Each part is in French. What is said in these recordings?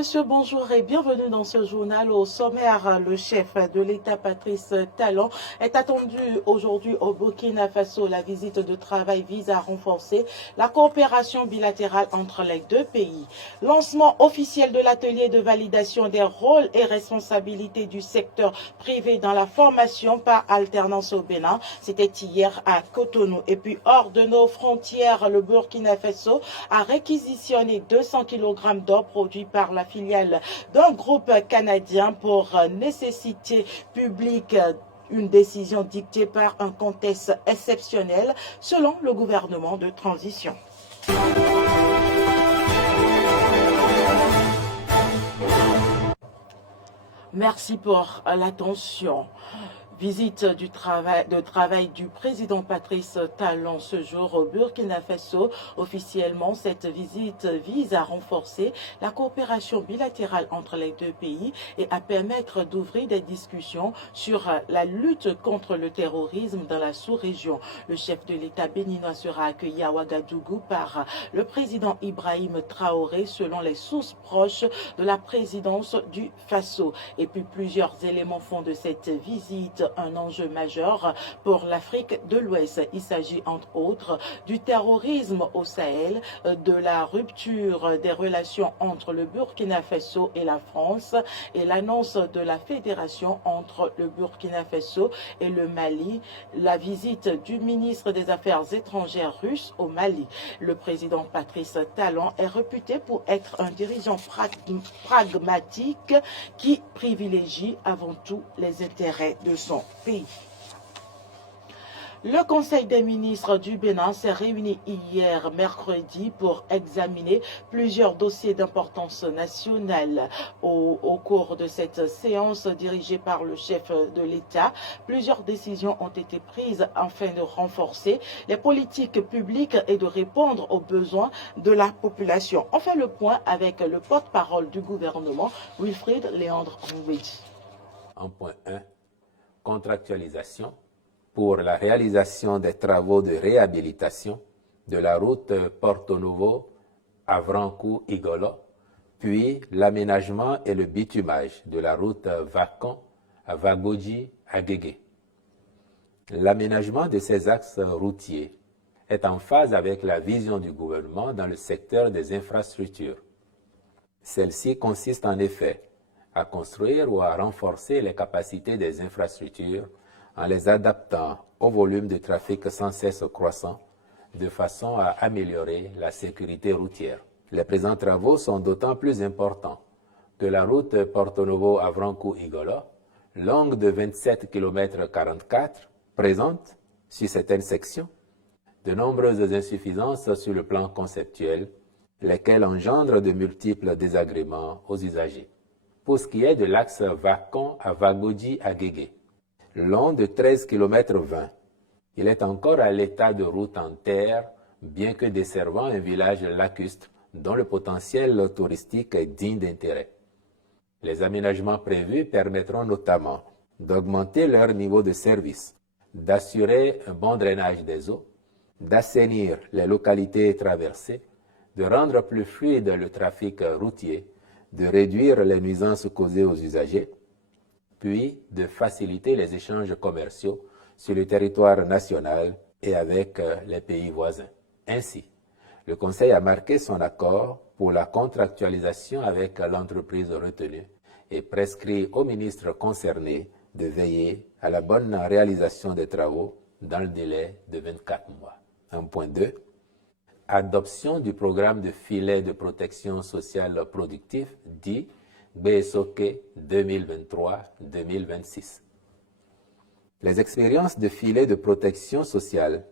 Monsieur, bonjour et bienvenue dans ce journal. Au sommaire, le chef de l'État, Patrice Talon, est attendu aujourd'hui au Burkina Faso. La visite de travail vise à renforcer la coopération bilatérale entre les deux pays. Lancement officiel de l'atelier de validation des rôles et responsabilités du secteur privé dans la formation par alternance au Bénin. C'était hier à Cotonou. Et puis, hors de nos frontières, le Burkina Faso a réquisitionné 200 kg d'or produits par la filiale d'un groupe canadien pour nécessité publique, une décision dictée par un contexte exceptionnel selon le gouvernement de transition. Merci pour l'attention. Visite de travail du président Patrice Talon ce jour au Burkina Faso. Officiellement, cette visite vise à renforcer la coopération bilatérale entre les deux pays et à permettre d'ouvrir des discussions sur la lutte contre le terrorisme dans la sous-région. Le chef de l'État béninois sera accueilli à Ouagadougou par le président Ibrahim Traoré, selon les sources proches de la présidence du Faso. Et puis plusieurs éléments font de cette visite un enjeu majeur pour l'Afrique de l'Ouest. Il s'agit entre autres du terrorisme au Sahel, de la rupture des relations entre le Burkina Faso et la France et l'annonce de la fédération entre le Burkina Faso et le Mali, la visite du ministre des Affaires étrangères russe au Mali. Le président Patrice Talon est réputé pour être un dirigeant pragmatique qui privilégie avant tout les intérêts de son pays. Le Conseil des ministres du Bénin s'est réuni hier mercredi pour examiner plusieurs dossiers d'importance nationale. Au cours de cette séance dirigée par le chef de l'État, plusieurs décisions ont été prises afin de renforcer les politiques publiques et de répondre aux besoins de la population. On fait le point avec le porte-parole du gouvernement, Wilfried Léandre Ngouedi. En point 1, contractualisation pour la réalisation des travaux de réhabilitation de la route Porto Novo à Vrancou-Igolo, puis l'aménagement et le bitumage de la route Vacan à Vagodji-Agégué. L'aménagement de ces axes routiers est en phase avec la vision du gouvernement dans le secteur des infrastructures. Celle-ci consiste en effet à construire ou à renforcer les capacités des infrastructures en les adaptant au volume de trafic sans cesse croissant, de façon à améliorer la sécurité routière. Les présents travaux sont d'autant plus importants que la route Porto Novo à Vrancou-Igolo, longue de 27 km 44, présente, sur certaines sections, de nombreuses insuffisances sur le plan conceptuel, lesquelles engendrent de multiples désagréments aux usagers. Pour ce qui est de l'axe Vacan à Vagodji-Agégué, long de 13 km 20, il est encore à l'état de route en terre, bien que desservant un village lacustre dont le potentiel touristique est digne d'intérêt. Les aménagements prévus permettront notamment d'augmenter leur niveau de service, d'assurer un bon drainage des eaux, d'assainir les localités traversées, de rendre plus fluide le trafic routier, de réduire les nuisances causées aux usagers, puis de faciliter les échanges commerciaux sur le territoire national et avec les pays voisins. Ainsi, le Conseil a marqué son accord pour la contractualisation avec l'entreprise retenue et prescrit aux ministres concernés de veiller à la bonne réalisation des travaux dans le délai de 24 mois. 1.2. Adoption du programme de filet de protection sociale productif dit BSOK 2023-2026. Les expériences de filets de protection sociale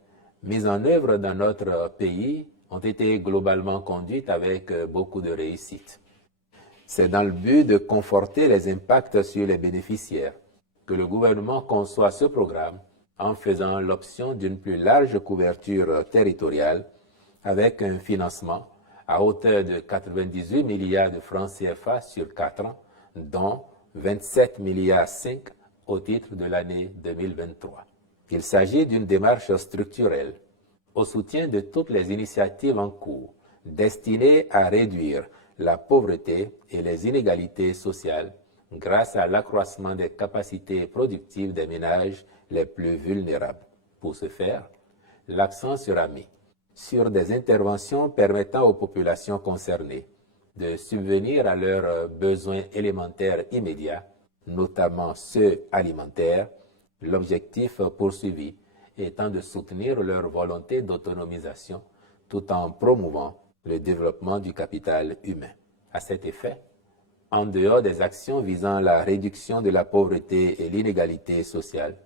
mises en œuvre dans notre pays ont été globalement conduites avec beaucoup de réussite. C'est dans le but de conforter les impacts sur les bénéficiaires que le gouvernement conçoit ce programme en faisant l'option d'une plus large couverture territoriale avec un financement à hauteur de 98 milliards de francs CFA sur 4 ans, dont 27 milliards 5 au titre de l'année 2023. Il s'agit d'une démarche structurelle au soutien de toutes les initiatives en cours destinées à réduire la pauvreté et les inégalités sociales grâce à l'accroissement des capacités productives des ménages les plus vulnérables. Pour ce faire, l'accent sera mis sur des interventions permettant aux populations concernées de subvenir à leurs besoins élémentaires immédiats, notamment ceux alimentaires, l'objectif poursuivi étant de soutenir leur volonté d'autonomisation tout en promouvant le développement du capital humain. À cet effet, en dehors des actions visant la réduction de la pauvreté et l'inégalité sociale,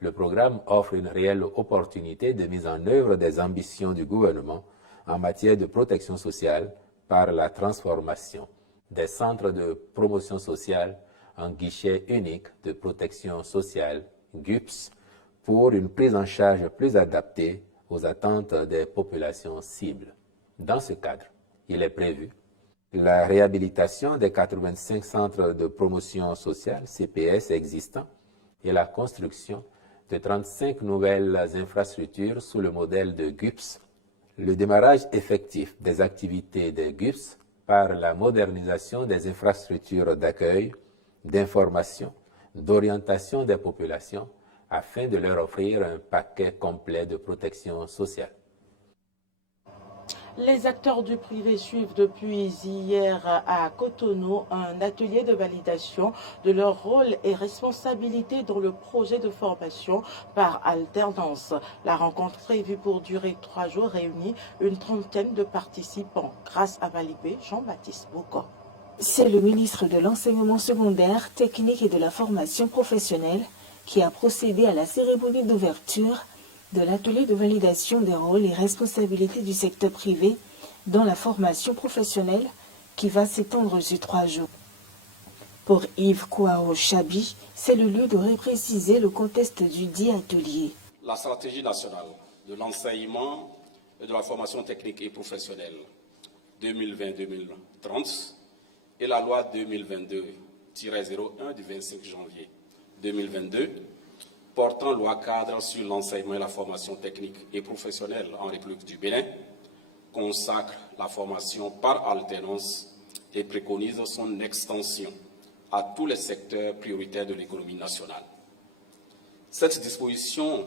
le programme offre une réelle opportunité de mise en œuvre des ambitions du gouvernement en matière de protection sociale par la transformation des centres de promotion sociale en guichet unique de protection sociale, GUPS, pour une prise en charge plus adaptée aux attentes des populations cibles. Dans ce cadre, il est prévu la réhabilitation des 85 centres de promotion sociale, CPS, existants et la construction de 35 nouvelles infrastructures sous le modèle de GUPS, le démarrage effectif des activités des GUPS par la modernisation des infrastructures d'accueil, d'information, d'orientation des populations afin de leur offrir un paquet complet de protection sociale. Les acteurs du privé suivent depuis hier à Cotonou un atelier de validation de leur rôle et responsabilités dans le projet de formation par alternance. La rencontre prévue pour durer 3 jours réunit une trentaine de participants. Grâce à Valibé, Jean-Baptiste Boucan. C'est le ministre de l'Enseignement secondaire, technique et de la formation professionnelle qui a procédé à la cérémonie d'ouverture de l'atelier de validation des rôles et responsabilités du secteur privé dans la formation professionnelle qui va s'étendre sur 3 jours. Pour Yves Kouao Chabi, c'est le lieu de repréciser le contexte du dit atelier. La stratégie nationale de l'enseignement et de la formation technique et professionnelle 2020-2030 et la loi 2022-01 du 25 janvier 2022 portant loi cadre sur l'enseignement et la formation technique et professionnelle en République du Bénin, consacre la formation par alternance et préconise son extension à tous les secteurs prioritaires de l'économie nationale. Cette disposition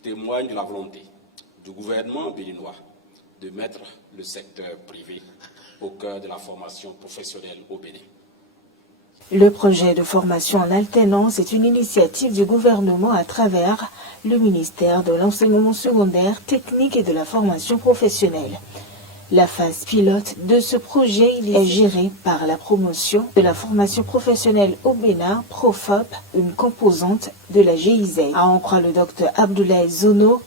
témoigne de la volonté du gouvernement béninois de mettre le secteur privé au cœur de la formation professionnelle au Bénin. Le projet de formation en alternance est une initiative du gouvernement à travers le ministère de l'Enseignement secondaire, technique et de la formation professionnelle. La phase pilote de ce projet est gérée par la promotion de la formation professionnelle au Bénin, Profop, une composante de la GIZ. À en croire le docteur Abdoulaye Zono,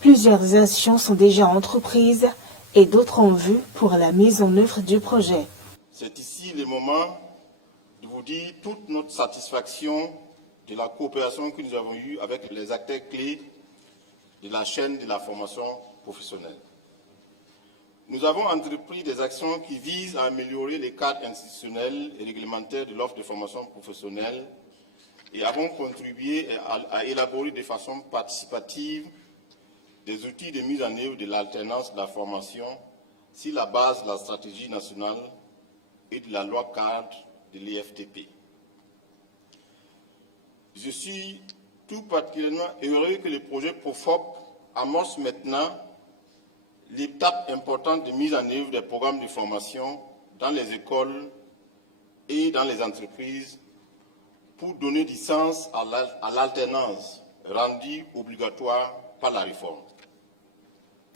plusieurs actions sont déjà entreprises et d'autres en vue pour la mise en œuvre du projet. C'est ici le moment de vous dire toute notre satisfaction de la coopération que nous avons eue avec les acteurs clés de la chaîne de la formation professionnelle. Nous avons entrepris des actions qui visent à améliorer les cadres institutionnels et réglementaires de l'offre de formation professionnelle et avons contribué à élaborer de façon participative des outils de mise en œuvre de l'alternance de la formation sur la base de la stratégie nationale et de la loi cadre de l'IFTP. Je suis tout particulièrement heureux que le projet Profop amorce maintenant l'étape importante de mise en œuvre des programmes de formation dans les écoles et dans les entreprises pour donner du sens à l'alternance rendue obligatoire par la réforme.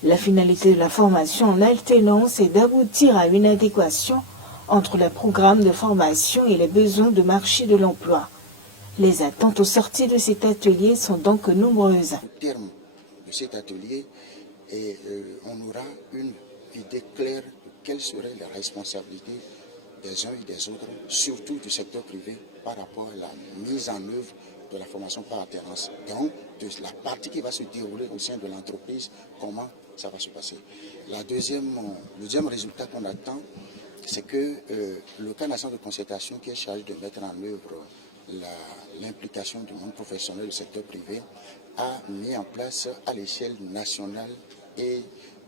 La finalité de la formation en alternance est d'aboutir à une adéquation entre les programmes de formation et les besoins de marché de l'emploi. Les attentes aux sorties de cet atelier sont donc nombreuses. Au terme de cet atelier, on aura une idée claire de quelles seraient les responsabilités des uns et des autres, surtout du secteur privé, par rapport à la mise en œuvre de la formation par alternance. Donc, de la partie qui va se dérouler au sein de l'entreprise, comment ça va se passer. Le deuxième résultat qu'on attend, c'est que le cadre national de concertation qui est chargé de mettre en œuvre l'implication du monde professionnel du secteur privé a mis en place à l'échelle nationale et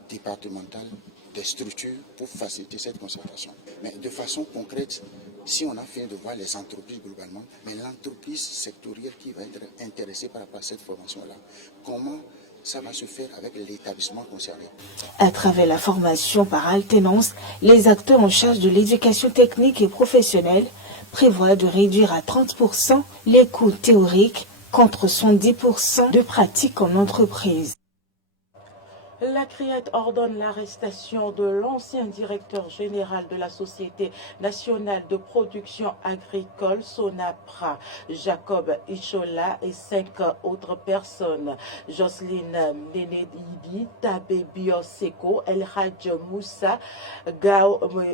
départementale des structures pour faciliter cette concertation. Mais de façon concrète, si on a fini de voir les entreprises globalement, mais l'entreprise sectorielle qui va être intéressée par rapport à cette formation-là, comment ça va se faire avec l'établissement concerné? À travers la formation par alternance, les acteurs en charge de l'éducation technique et professionnelle prévoient de réduire à 30% les coûts théoriques contre 110% de pratiques en entreprise. La CRIET ordonne l'arrestation de l'ancien directeur général de la Société nationale de production agricole Sonapra, Jacob Ichola, et 5 autres personnes. Jocelyne Nenedidi, Tabé Bioseko, El Hadj Moussa,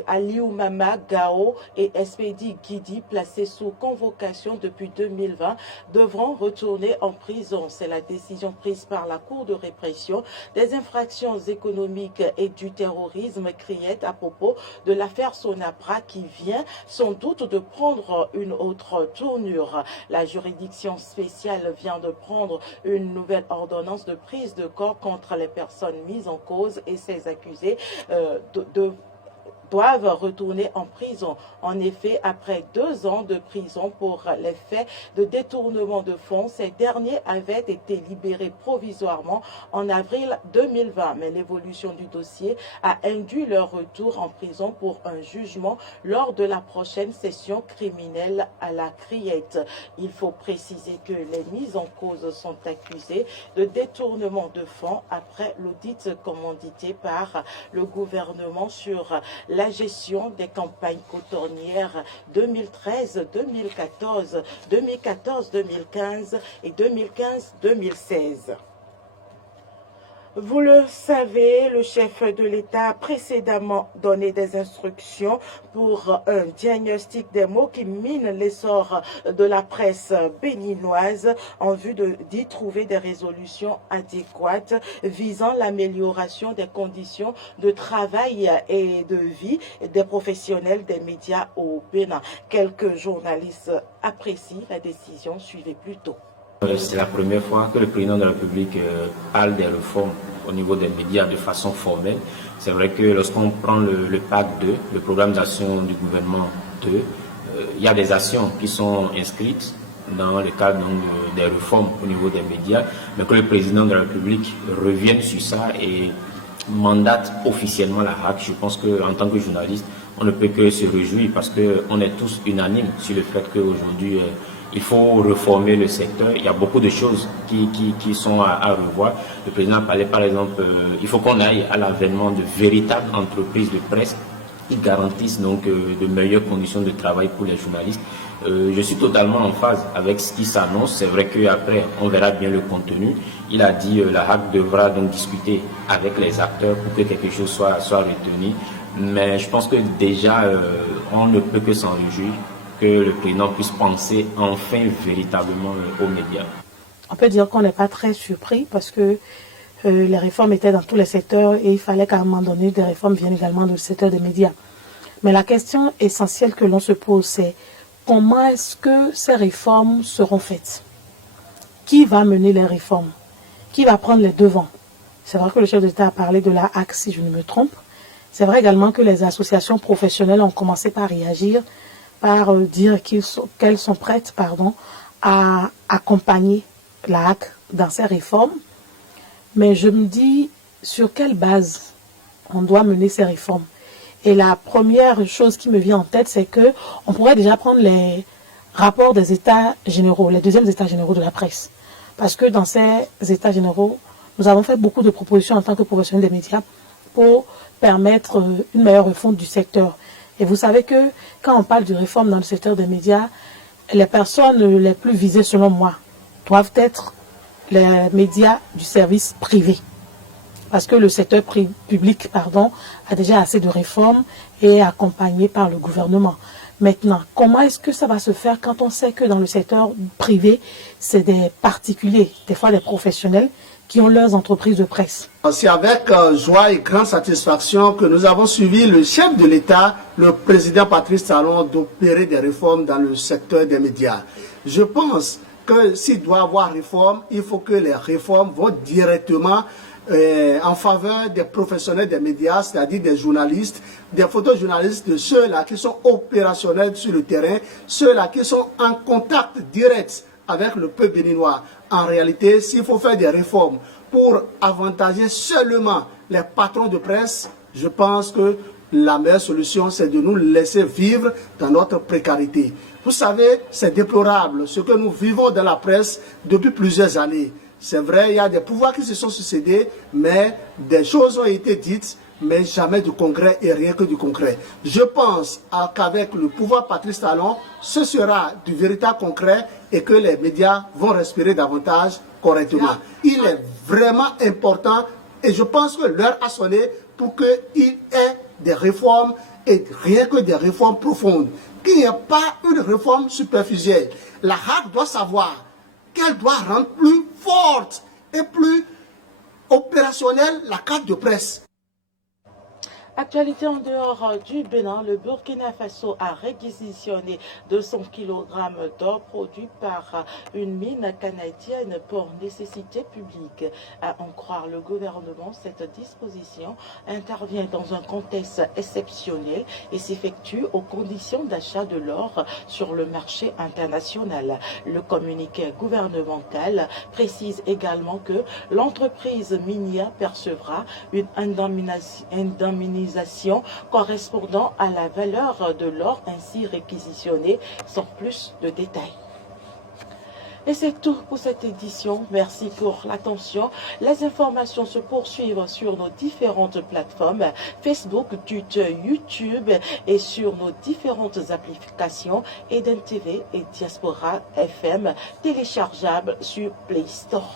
Aliou Mama Gao et Espedi Guidi, placés sous convocation depuis 2020, devront retourner en prison. C'est la décision prise par la Cour de répression des infractions économiques et du terrorisme CRIET à propos de l'affaire Sonapra qui vient sans doute de prendre une autre tournure. La juridiction spéciale vient de prendre une nouvelle ordonnance de prise de corps contre les personnes mises en cause et ces accusés doivent retourner en prison. En effet, après 2 ans de prison pour les faits de détournement de fonds, ces derniers avaient été libérés provisoirement en avril 2020. Mais l'évolution du dossier a induit leur retour en prison pour un jugement lors de la prochaine session criminelle à la CRIET. Il faut préciser que les mises en cause sont accusées de détournement de fonds après l'audit commandité par le gouvernement sur la gestion des campagnes cotonnières 2013, 2014, 2014-2015 et 2015-2016. Vous le savez, le chef de l'État a précédemment donné des instructions pour un diagnostic des maux qui mine l'essor de la presse béninoise en vue d'y trouver des résolutions adéquates visant l'amélioration des conditions de travail et de vie des professionnels des médias au Bénin. Quelques journalistes apprécient la décision. Suivez plutôt. C'est la première fois que le président de la République parle des réformes au niveau des médias de façon formelle. C'est vrai que lorsqu'on prend le PAC 2, le programme d'action du gouvernement 2, il y a des actions qui sont inscrites dans le cadre des réformes au niveau des médias, mais que le président de la République revienne sur ça et mandate officiellement la HAC. Je pense qu'en tant que journaliste, on ne peut que se réjouir parce qu'on est tous unanimes sur le fait qu'aujourd'hui, il faut reformer le secteur. Il y a beaucoup de choses qui sont à revoir. Le président a parlé, par exemple, il faut qu'on aille à l'avènement de véritables entreprises de presse qui garantissent donc de meilleures conditions de travail pour les journalistes. Je suis totalement en phase avec ce qui s'annonce. C'est vrai qu'après, on verra bien le contenu. Il a dit la HAC devra donc discuter avec les acteurs pour que quelque chose soit retenu. Mais je pense que déjà, on ne peut que s'en réjouir que le président puisse penser enfin véritablement aux médias. On peut dire qu'on n'est pas très surpris parce que les réformes étaient dans tous les secteurs et il fallait qu'à un moment donné, des réformes viennent également dans le secteur des médias. Mais la question essentielle que l'on se pose, c'est comment est-ce que ces réformes seront faites? Qui va mener les réformes? Qui va prendre les devants? C'est vrai que le chef d'État a parlé de la HAC, si je ne me trompe. C'est vrai également que les associations professionnelles ont commencé par réagir, par dire qu'elles sont prêtes à accompagner la HAC dans ces réformes. Mais je me dis, sur quelle base on doit mener ces réformes? Et la première chose qui me vient en tête, c'est que on pourrait déjà prendre les rapports des états généraux, les deuxièmes états généraux de la presse. Parce que dans ces états généraux, nous avons fait beaucoup de propositions en tant que professionnels des médias pour permettre une meilleure refonte du secteur. Et vous savez que quand on parle de réforme dans le secteur des médias, les personnes les plus visées, selon moi, doivent être les médias du service privé. Parce que le secteur public, a déjà assez de réformes et est accompagné par le gouvernement. Maintenant, comment est-ce que ça va se faire quand on sait que dans le secteur privé, c'est des particuliers, des fois des professionnels, qui ont leurs entreprises de presse? C'est avec joie et grande satisfaction que nous avons suivi le chef de l'État, le président Patrice Talon, d'opérer des réformes dans le secteur des médias. Je pense que s'il doit y avoir réforme, il faut que les réformes vont directement en faveur des professionnels des médias, c'est-à-dire des journalistes, des photojournalistes, de ceux-là qui sont opérationnels sur le terrain, ceux-là qui sont en contact direct avec le peuple béninois. En réalité, s'il faut faire des réformes pour avantager seulement les patrons de presse, je pense que la meilleure solution, c'est de nous laisser vivre dans notre précarité. Vous savez, c'est déplorable ce que nous vivons dans la presse depuis plusieurs années. C'est vrai, il y a des pouvoirs qui se sont succédés, mais des choses ont été dites, mais jamais du concret et rien que du concret. Je pense qu'avec le pouvoir Patrice Talon, ce sera du véritable concret et que les médias vont respirer davantage correctement. Il est vraiment important et je pense que l'heure a sonné pour qu'il y ait des réformes et rien que des réformes profondes. Qu'il n'y ait pas une réforme superficielle. La HAC doit savoir qu'elle doit rendre plus forte et plus opérationnelle la carte de presse. Actualité en dehors du Bénin, le Burkina Faso a réquisitionné 200 kg d'or produit par une mine canadienne pour nécessité publique. À en croire le gouvernement, cette disposition intervient dans un contexte exceptionnel et s'effectue aux conditions d'achat de l'or sur le marché international. Le communiqué gouvernemental précise également que l'entreprise minière percevra une indemnisation correspondant à la valeur de l'or ainsi réquisitionné, sans plus de détails. Et c'est tout pour cette édition. Merci pour l'attention. Les informations se poursuivent sur nos différentes plateformes, Facebook, Twitter, YouTube et sur nos différentes applications Eden TV et Diaspora FM téléchargeables sur Play Store.